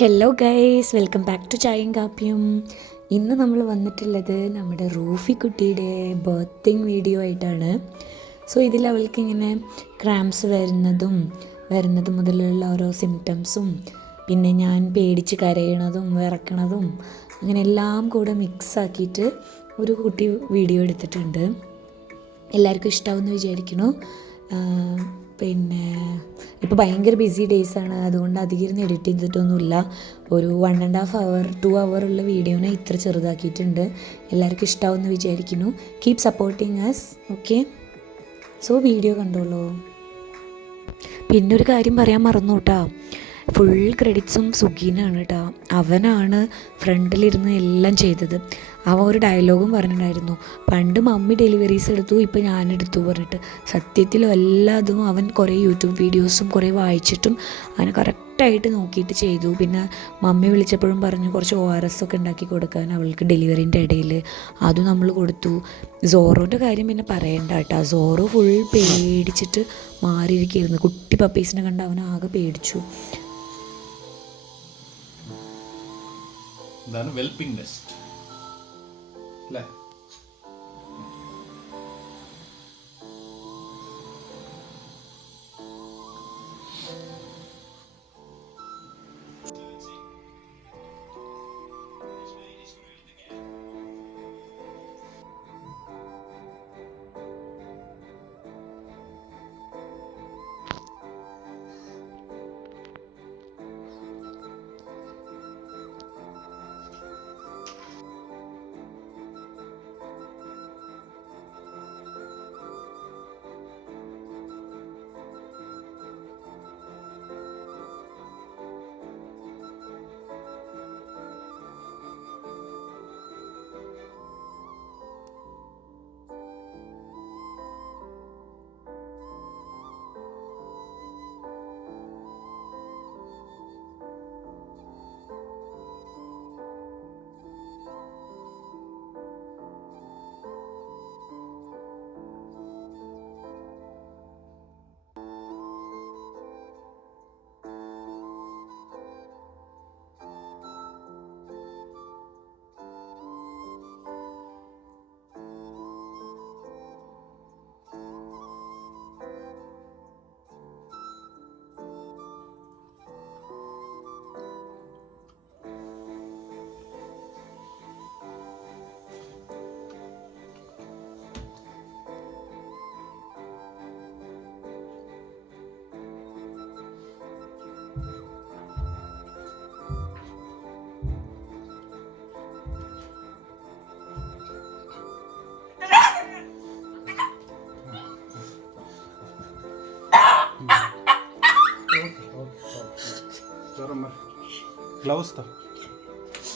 Hello guys, welcome back to ചായയും കാപ്പിയും. ഇന്ന് നമ്മൾ വന്നിട്ടുള്ളത് നമ്മുടെ റൂഫി കുട്ടിയുടെ ബർത്തിങ് വീഡിയോ ആയിട്ടാണ്. സോ ഇതിൽ അവൾക്ക് ഇങ്ങനെ ക്രാംസ് വരുന്നത് മുതലുള്ള ഓരോ സിംറ്റംസും പിന്നെ ഞാൻ പേടിച്ച് കരയണതും വിറക്കണതും അങ്ങനെ എല്ലാം കൂടെ മിക്സ് ആക്കിയിട്ട് ഒരു കുട്ടി വീഡിയോ എടുത്തിട്ടുണ്ട്. എല്ലാവർക്കും ഇഷ്ടമാവുമെന്ന് വിചാരിക്കുന്നു. പിന്നെ ഇപ്പോൾ ഭയങ്കര ബിസി ഡേയ്സാണ്, അതുകൊണ്ട് അധികം ഇരുന്ന് എഡിറ്റ് ചെയ്തിട്ടൊന്നുമില്ല. ഒരു 1.5 hour 2 hour ഉള്ള വീഡിയോനെ ഇത്ര ചെറുതാക്കിയിട്ടുണ്ട്. എല്ലാവർക്കും ഇഷ്ടമാവുമെന്ന് വിചാരിക്കുന്നു. Keep supporting us. Okay, so video കണ്ടോളൂ. പിന്നൊരു കാര്യം പറയാൻ മറന്നു കേട്ടോ, ഫുൾ ക്രെഡിറ്റ്സും സുഗീനാണ് കേട്ടോ. അവനാണ് ഫ്രണ്ടിലിരുന്ന് എല്ലാം ചെയ്തത്. അവൻ ഒരു ഡയലോഗും പറഞ്ഞിട്ടുണ്ടായിരുന്നു, പണ്ട് മമ്മി ഡെലിവറീസ് എടുത്തു, ഇപ്പോൾ ഞാനെടുത്തു പറഞ്ഞിട്ട്. സത്യത്തിലും എല്ലാതും അവൻ കുറേ യൂട്യൂബ് വീഡിയോസും കുറേ വായിച്ചിട്ടും അവന് കറക്റ്റായിട്ട് നോക്കിയിട്ട് ചെയ്തു. പിന്നെ മമ്മി വിളിച്ചപ്പോഴും പറഞ്ഞു കുറച്ച് ORS ഒക്കെ ഉണ്ടാക്കി കൊടുക്കാൻ അവൾക്ക് ഡെലിവറീൻ്റെ ഇടയിൽ. അതും നമ്മൾ കൊടുത്തു. സോറോൻ്റെ കാര്യം പിന്നെ പറയണ്ട കേട്ടോ, സോറോ ഫുൾ പേടിച്ചിട്ട് മാറിയിരിക്കുകയായിരുന്നു. കുട്ടി പപ്പീസിനെ കണ്ട് അവൻ ആകെ പേടിച്ചു. ഇതാണ് വെൽപ്പിംഗ് നെസ്റ്റ് അല്ലേ?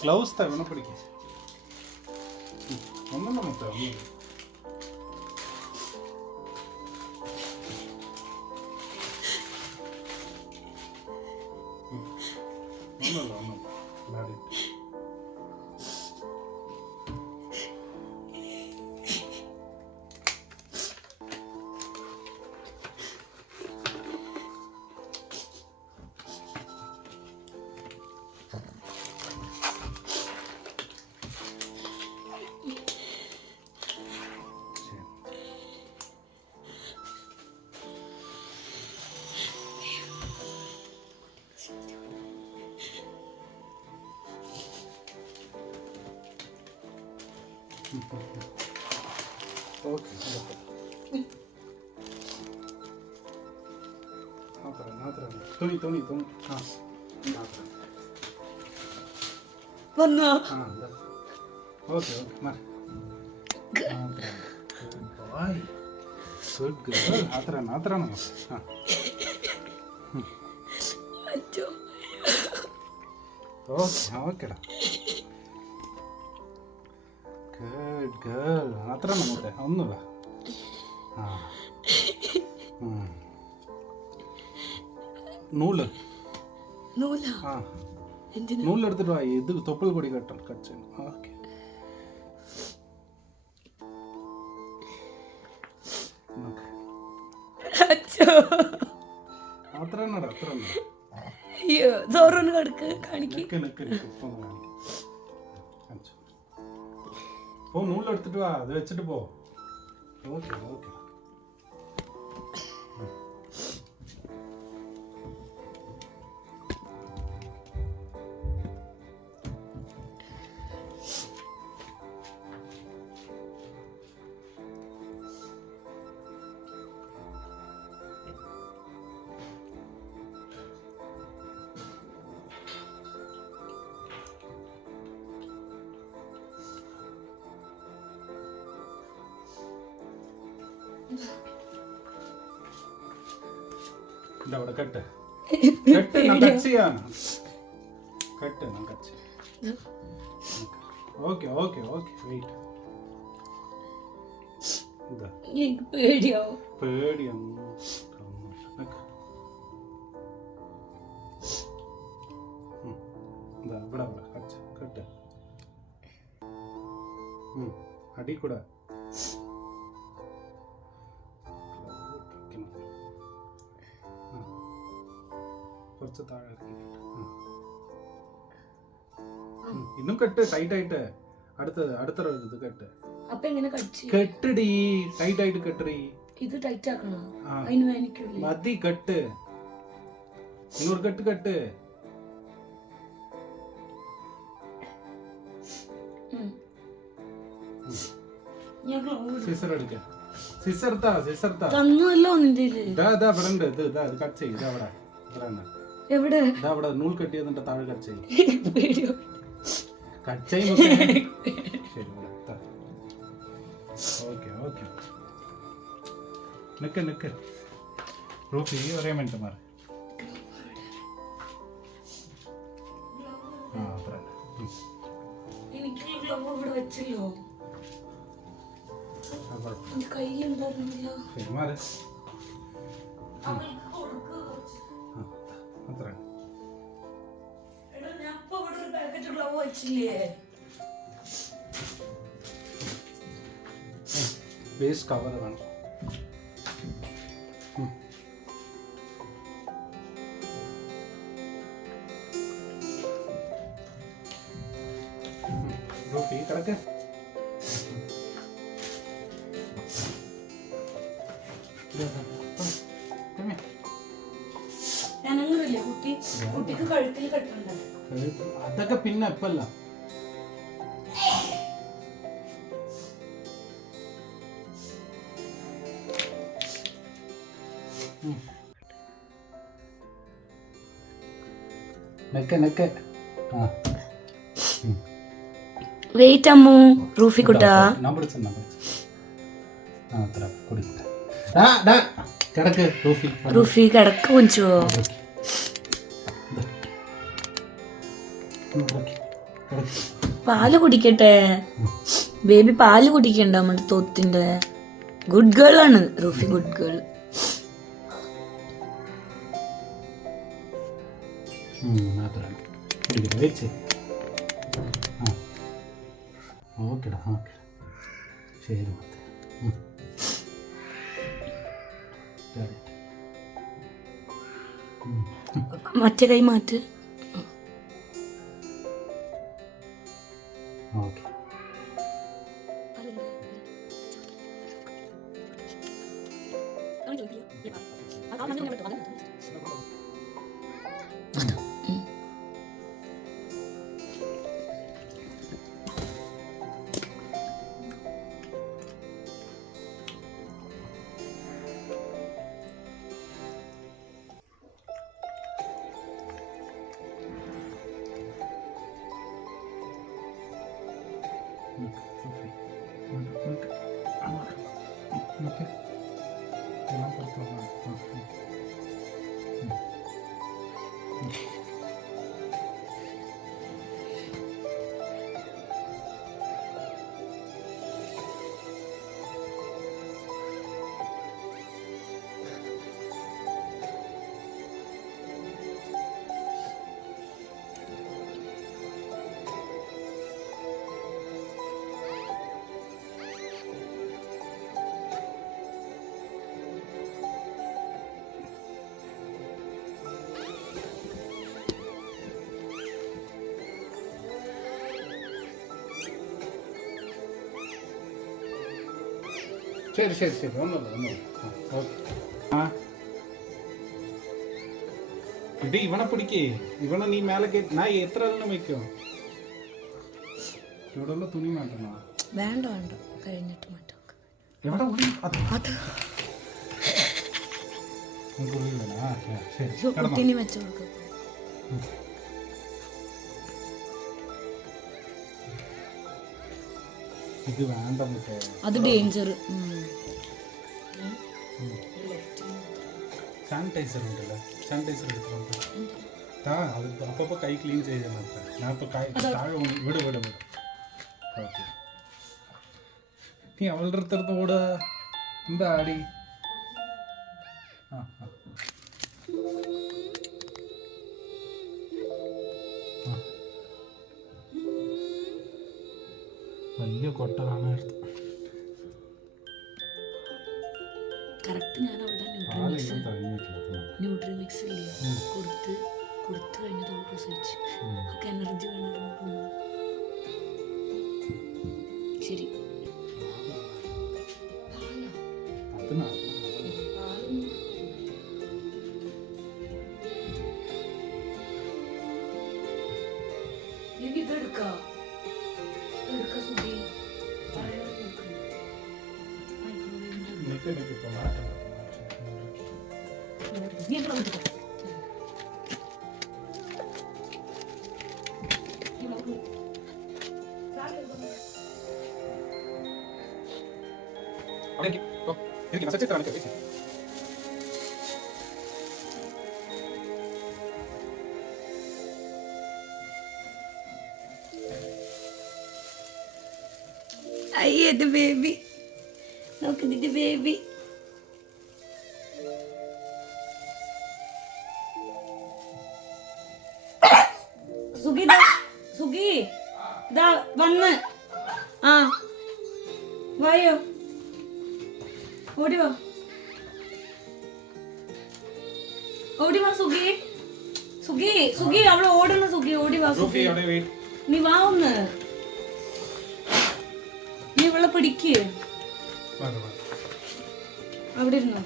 ಗ್ಲೌಸ್ ತಗೋಣ ಪಡಿಕೆ ಒಂದೊಂದು ಮತ್ತೆ ಒಂದಲ್ಲ ನಾಡಿ ಓಕೆ ಮಾತ್ರ ತುಣಿ ಹಾಂ ಮಾತ್ರ ಹಾಂ ಓಕೆ ಮಾಡಿ ಬಾಯ್ ಗುಡ್ ಗರ್ಲ್. ಆ ಥರ ಹಾಂ ಓಕೆ ಓಕೆಡ ഗുഡ് ഗേൾ. അത്ര നമുക്ക് ഒന്നുമില്ല. ആ നൂല് ആ നൂലെടുത്തിട്ട് വാ, ഇത് തൊപ്പിൽ കൂടി കട്ട് ചെയ്യണം. ഓക്കെ അത്ര അത്ര അയ്യോ ചോറൊന്ന് കൊടുക്ക് കാണിക്ക്. നിക്ക് നിക്ക് നിക്ക് ഇപ്പൊ ഒന്ന് കാണിക്കാം. ഓ നൂലെടുത്തിട്ട് വാ, അത് വെച്ചിട്ട് പോ. Okay okay. ഇതാ അവിടെ കട്ട് കട്ട് ഞാൻ കട്ട് ചെയ്യാം. കട്ട് ഞാൻ കട്ട് ചെയ്യാം. Okay okay okay wait. ഇതാ എനിക്ക് പേടിയാവും. പേടിയൊന്നും ഇതാ ഇവിടെ ഇവിടെ കട്ട് കട്ട് അടി കൂടെ കുറച്ച് താഴെ ഇറക്കിയിട്ട് ഇന്നും കെട്ട് ടൈറ്റ് ആയിട്ട് അടുത്ത ഇത് കെട്ട്. അപ്പൊ എങ്ങനെ കട്ട് കെട്ടടി ടൈറ്റ് ആയിട്ട് കെട്ടടി. ഇത് ടൈറ്റ് ആക്കണോ? അതിന് വേനിക്കില്ലേ? മതി കെട്ട്. ഇന്നൊരു കെട്ട് കെട്ട്. സിസർ എടുക്ക. സിസർ താ സിസർ താ തന്നല്ലോ നിന്റെ ഇതാ ഇതാ ഇവിടെ ഉണ്ട്. ഇത് ഇതാ ഇത് കട്ട് ചെയ്യ്. ഇതാ അവിടെ എവിടെ? ഇതാ അവിടെ നൂൽ കെട്ടിയതിന്റെ താഴെ കട്ട് ചെയ്യ്. കട്ട് ചെയ്യും. ശരി ഓക്കെ ഓക്കെ. നിക്ക് നിക്ക് റൂഫി ഒരേ മിനിറ്റ് മാറി. ആ അത്ര എനിക്ക് ഗ്ലൗ ഇവിടെ വെച്ചല്ലോ. കയ്യിലുണ്ടായിരുന്നല്ലോ. ശരി മാറി. അത്ര ബേസ് കവർ വേണം. റൂഫി കിടക്ക്. കുട്ടിക്ക് കഴുത്തിൽ കെട്ടണ്ട. അതൊക്കെ പിന്നെ എപ്പല്ല. വെയിറ്റ് അമ്മു. റൂഫി കുട്ടാ റൂഫി കിടക്ക് കുഞ്ചോ. പാല് കുടിക്കട്ടെ ബേബി. പാല് കുടിക്കണ്ട നമ്മുടെ തൊത്തിന്റെ. ഗുഡ് ഗേൾ ആണ് റൂഫി. Good girl. മറ്റേ കൈ മാറ്റ്. ഓക്കെ ശരി ശരി ശരി ഒന്നുമില്ല ഓക്കെ. ആ ഇത് ഇവനെ പിടിക്കേ, ഇവനെ നീ മേലെ ഞാൻ എത്ര എണ്ണം വയ്ക്കോ? ഇവിടെ ഉള്ള തുണി മാറ്റണോ? വേണ്ട വേണ്ട, കഴിഞ്ഞിട്ട് മാറ്റാം. എവിടെ ഉള്ളി? അത് നിങ്ങൾക്ക് ഉള്ളി വേണം. ആ ശരി കുട്ടീനെ വെച്ചു കൊടുക്കും. ഇത് വേണ്ട മറ്റേ അത് ഡേഞ്ചർ. സാനിറ്റൈസർ ഉണ്ടല്ലോ, സാനിറ്റൈസർ എടുത്തിട്ടുണ്ട്. ആ അത് അപ്പോൾ കൈ ക്ലീൻ ചെയ്യാൻ മാത്രം. ഞാൻ ഇപ്പോൾ കൈ താഴെ വിട് വിട് വിട്. ഓക്കെ, നീ അവളുടെ അടുത്തടുത്ത് ഓടുക. എന്താ ആടി? ആ ആ വലിയ കൊട്ട കാണാറുണ്ട്. കറക്റ്റ് ഞാൻ അവിടെ ന്യൂട്രി മിക്സ് ഇല്ലേ കൊടുത്ത് കഴിഞ്ഞത് പ്രസവിച്ച് ഒക്കെ എനർജി വേണം. ശരി ഇതെടുക്കാം. അയ്യേ ഇത് ബേബി, നോക്കുന്നിട്ട് ബേബി. സുഖി ഇതാ വന്ന്. ആ വായോ, ഓടി വാ ഓടി വാ സുഖി. സുഖി അവള് ഓടുന്നു. സുഖി ഓടി വാ. സുഖി നീ വാ ഒന്ന്. നീ ഇവളെ പിടിക്ക്. അവിടെ ഇരുന്നു.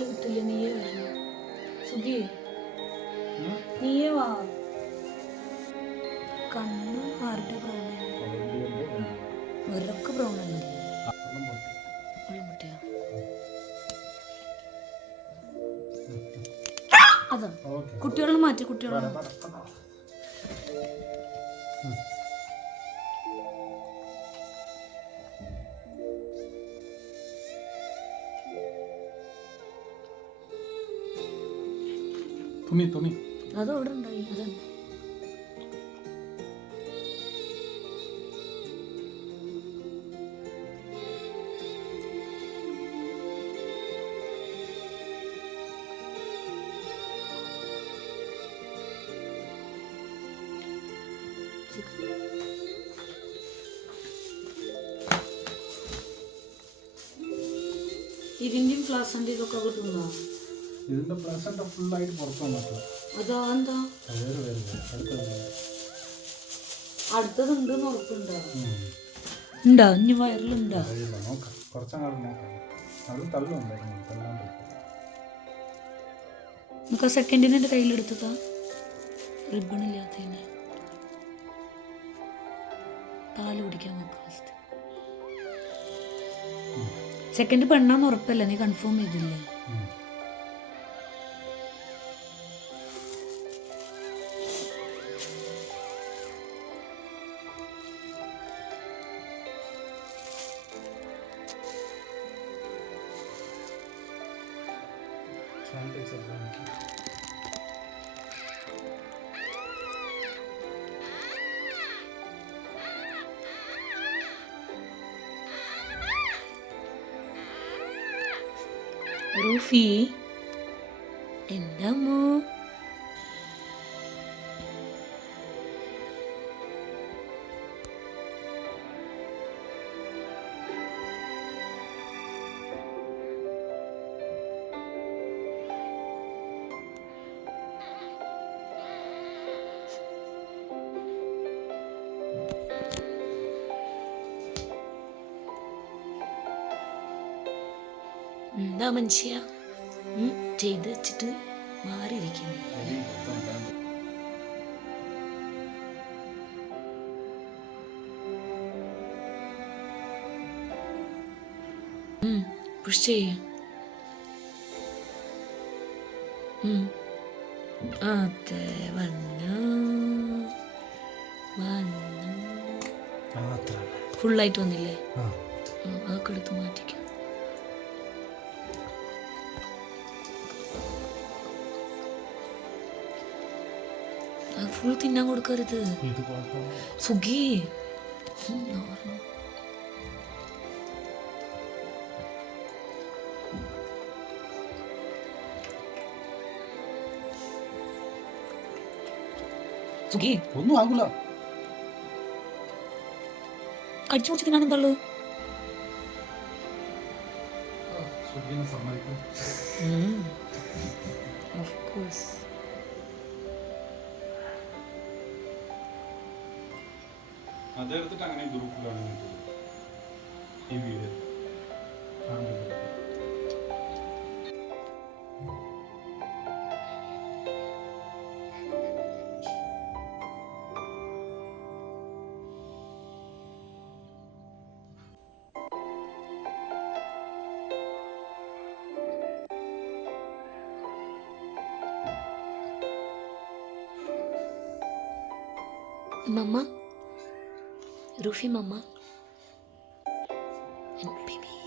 കിട്ടില്ല. നീയേ വരണം സുഖി, നീയേ വാ. കണ്ണ് ആരുടെ ബ്രൗൺ? വെള്ളക്ക് ബ്രൗൺ അല്ലേ? മുട്ടയാ അതാ. കുട്ടികളെ മാറ്റി, കുട്ടികളെ തുണി അതവിടെ ഉണ്ടായി. അതന്നെ ഇതിന്റെയും ക്ലാസ്സിന്റെ ഇതൊക്കെ കിട്ടുന്നോ? ഇതിന്റെ പ്ലസന്റ് ഫുള്ളായിട്ട് പുറത്തു വന്നിട്ടില്ല. അതോ എന്താ വേറെ വേറെ അടുത്തത് അടുത്തതുണ്ടെന്ന് ഉറപ്പുണ്ടോ? ഉണ്ടോ? ഇനി വയറിലുണ്ടോ? അറിയില്ല, നോക്കാം, കുറച്ചങ്ങോട്ട് നോക്കാം. അത് തള്ളുണ്ടായിരുന്നു, തള്ളാൻ പറ്റും. നമുക്ക് ആ സെക്കൻഡിന് എൻ്റെ കയ്യിലെടുത്തതാ റിബൺ ഇല്ലാത്തതിന്. പാല് കുടിക്കാൻ നോക്കാം ഫസ്റ്റ്. സെക്കൻഡ് പെണ്ണാന്ന് ഉറപ്പല്ല, നീ കൺഫേം ചെയ്തില്ലേ? റൂഫി, എൻ്റെ അമ്മോ, എന്താ മനുഷ്യ ചെയ്ത് വെച്ചിട്ട് മാറിയിരിക്കുന്നു. പുഷ് ചെയ്യ. അതെ, വന്നു വന്നു. ഫുള്ളായിട്ട് വന്നില്ലേ? അതൊക്കെ എടുത്ത് മാറ്റിക്കാം. ഫുൾ തിന്നാൻ കൊടുക്കരുത് സുഖി. സുഖി ഒന്നും ആകൂല, കടിച്ചു മുറിച്ച് തിന്നാൻ എന്താള്? സമ്മതിക്കും. Of course. അതെടുത്തിട്ട് അങ്ങനെ ഗ്രൂപ്പിലാണ് ഈ video. Mama, Rufi, Mama, and baby.